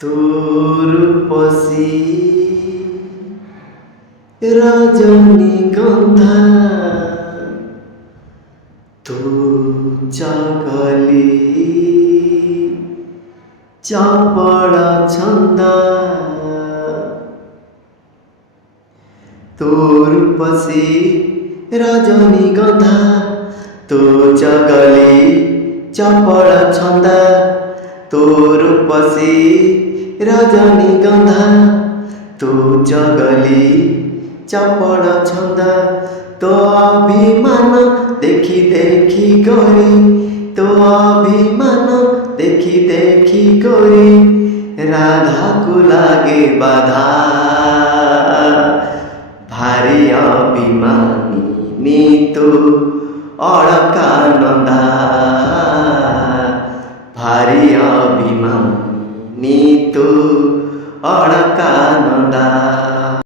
তোর পশি রজনীগন্ধা তো জাগলি চাপড়া ছন্দা তোর পশি রজনীগন্ধা তো জাগলি চাপড়া ছন্দা তোর পশি রজনীগন্ধা তো জগলি চাপড় ছন্দা তো অভিমান দেখি দেখি করি তো অভিমান দেখি দেখি করি রাধাকু লাগে বাধা ভারি অভিমানী নিতু অড়কানন্দা ভারি অভিমানী নিতু অড়কা